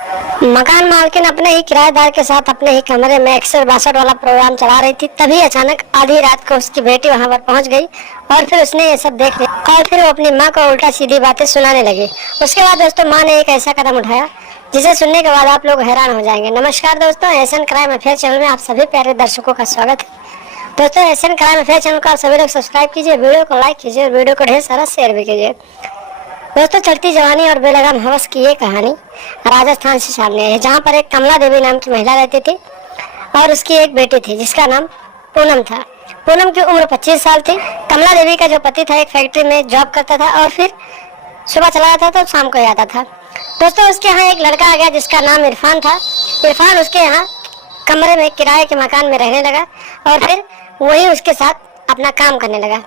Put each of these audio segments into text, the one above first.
मकान मालकिन अपने ही किराएदार के साथ अपने ही कमरे में 162 वाला प्रोग्राम चला रही थी। तभी अचानक आधी रात को उसकी बेटी वहां पर पहुंच गई और फिर उसने ये सब देख लिया और फिर वो अपनी माँ को उल्टा सीधी बातें सुनाने लगी। उसके बाद दोस्तों माँ ने एक ऐसा कदम उठाया जिसे सुनने के बाद आप लोग हैरान हो जाएंगे। नमस्कार दोस्तों, एशियन क्राइम अफेयर चैनल में आप सभी प्यारे दर्शकों का स्वागत है। दोस्तों एशियन क्राइम अफेयर चैनल को आप सभी लोग सब्सक्राइब कीजिए, वीडियो को लाइक कीजिए और वीडियो को ढेर सारा शेयर भी कीजिए। दोस्तों चढ़ती जवानी और बेलगाम हवस की ये कहानी राजस्थान से सामने है, जहाँ पर एक कमला देवी नाम की महिला रहती थी और उसकी एक बेटी थी जिसका नाम पूनम था। पूनम की उम्र 25 साल थी। कमला देवी का जो पति था एक फैक्ट्री में जॉब करता था और फिर सुबह चला जाता था तो शाम को ही आता था। दोस्तों उसके यहाँ एक लड़का आ गया जिसका नाम इरफान था। इरफान उसके यहाँ कमरे में किराए के मकान में रहने लगा और फिर वही उसके साथ अपना काम करने लगा।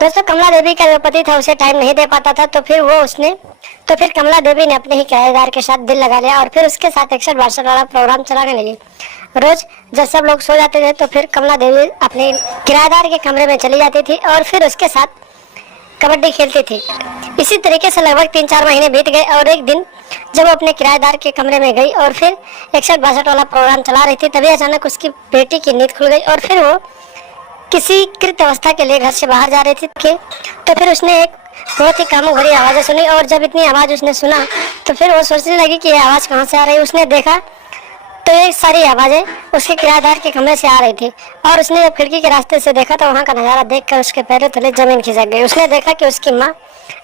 दोस्तों कमला देवी का जो पति था उसे टाइम नहीं दे पाता था, तो फिर कमला देवी ने अपने ही किराएदार के साथ दिल लगा लिया और फिर उसके साथ 61-62 वाला प्रोग्राम चलाने लगी। रोज जब सब लोग सो जाते थे तो फिर कमला देवी अपने किराएदार के कमरे में चली जाती थी और फिर उसके साथ कबड्डी खेलती थी। इसी तरीके से लगभग 3-4 महीने बीत गए और एक दिन जब वो अपने किराएदार के कमरे में गई और फिर 61-62 वाला प्रोग्राम चला रही थी, तभी अचानक उसकी बेटी की नींद खुल गई और फिर वो किसी कृत अवस्था के लिए घर से बाहर जा रही थी तो फिर उसने एक बहुत ही कामों भरी आवाज़ें सुनी और जब इतनी आवाज़ उसने सुना तो फिर वो सोचने लगी कि ये आवाज़ कहाँ से आ रही है। उसने देखा तो ये सारी आवाज़ें उसके किराएदार के कमरे से आ रही थी और उसने जब खिड़की के रास्ते से देखा तो वहाँ का नज़ारा देखकर उसके पैरों तले जमीन खिसक गई। उसने देखा कि उसकी माँ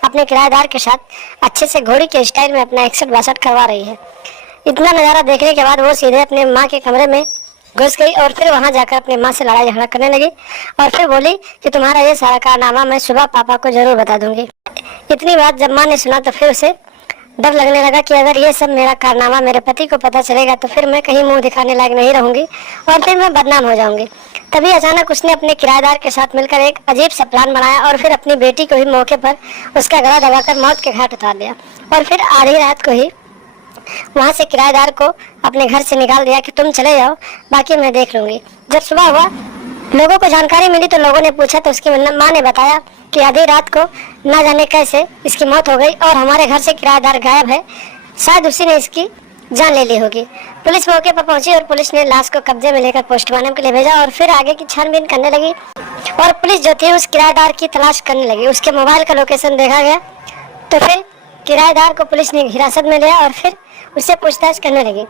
अपने किराएदार के साथ अच्छे से घोड़ी के स्टाइल में अपना 61-62 करवा रही है। इतना नज़ारा देखने के बाद वो सीधे अपने माँ के कमरे में घुस गई और फिर वहां जाकर अपनी माँ से लड़ाई झगड़ा करने लगी और फिर बोली कि तुम्हारा ये सारा कारनामा मैं सुबह पापा को जरूर बता दूंगी। इतनी बात जब माँ ने सुना तो फिर उसे डर लगने लगा कि अगर ये सब मेरा कारनामा मेरे पति को पता चलेगा तो फिर मैं कहीं मुंह दिखाने लायक नहीं रहूंगी और फिर मैं बदनाम हो जाऊंगी। तभी अचानक उसने अपने किराएदार के साथ मिलकर एक अजीब सा प्लान बनाया और फिर अपनी बेटी को ही मौके पर उसका गला दबाकर मौत के घाट उतार दिया और फिर आधी रात को ही वहाँ से किराएदार को अपने घर से निकाल दिया कि तुम चले जाओ, बाकी मैं देख लूंगी। जब सुबह हुआ लोगों को जानकारी मिली तो लोगों ने पूछा तो उसकी माँ ने बताया कि आधी रात को ना जाने कैसे इसकी मौत हो गई और हमारे घर से किराएदार गायब है, शायद उसी ने इसकी जान ले ली होगी। पुलिस मौके पर पहुंची और पुलिस ने लाश को कब्जे में लेकर पोस्टमार्टम के लिए भेजा और फिर आगे की छानबीन करने लगी और पुलिस जो थी उस किराएदार की तलाश करने लगी। उसके मोबाइल का लोकेशन देखा गया तो फिर किराएदार को पुलिस ने हिरासत में लिया और फिर उससे पूछताछ करने लगी।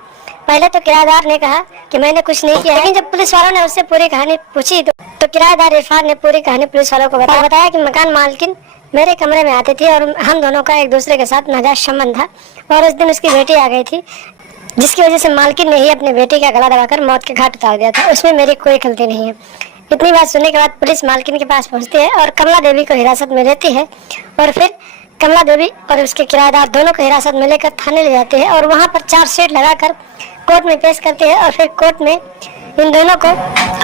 पहले तो किराएदार ने कहा कि मैंने कुछ नहीं किया, लेकिन जब पुलिस वालों ने उससे पूरी कहानी पूछी तो किराएदार इरफान ने पूरी कहानी पुलिस वालों को बताया कि मकान मालकिन मेरे कमरे में आती थी और हम दोनों का एक दूसरे के साथ नाजायज संबंध था और उस दिन उसकी बेटी आ गई थी जिसकी वजह से मालकिन ने ही अपनी बेटी का गला दबाकर मौत के घाट उतार दिया था। उसमें मेरी कोई गलती नहीं है। इतनी बात सुनने के बाद पुलिस मालकिन के पास पहुंचती है और कमला देवी को हिरासत में लेती है और फिर कमला देवी और उसके किराएदार दोनों को हिरासत में लेकर थाने ले जाते हैं और वहां पर चार्जशीट लगाकर कोर्ट में पेश करते हैं और फिर कोर्ट में इन दोनों को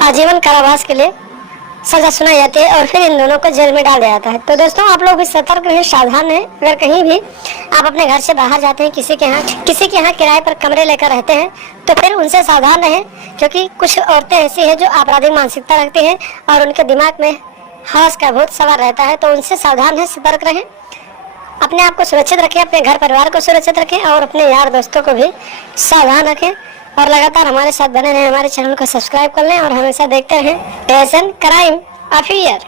आजीवन कारावास के लिए सजा सुनाई जाती है और फिर इन दोनों को जेल में डाल दिया जाता है। तो दोस्तों आप लोग भी सतर्क रहें, सावधान रहें। अगर कहीं भी आप अपने घर से बाहर जाते हैं, किसी के यहाँ किराए पर कमरे लेकर रहते हैं तो फिर उनसे सावधान रहें, क्योंकि कुछ औरतें ऐसी हैं जो आपराधिक मानसिकता रखती हैं और उनके दिमाग में हवस का भूत सवार रहता है। तो उनसे सावधान रहें, सतर्क रहें, अपने आप को सुरक्षित रखें, अपने घर परिवार को सुरक्षित रखें और अपने यार दोस्तों को भी सावधान रखें और लगातार हमारे साथ बने रहें। हमारे चैनल को सब्सक्राइब कर लें और हमेशा देखते रहें एशियन क्राइम अफेयर।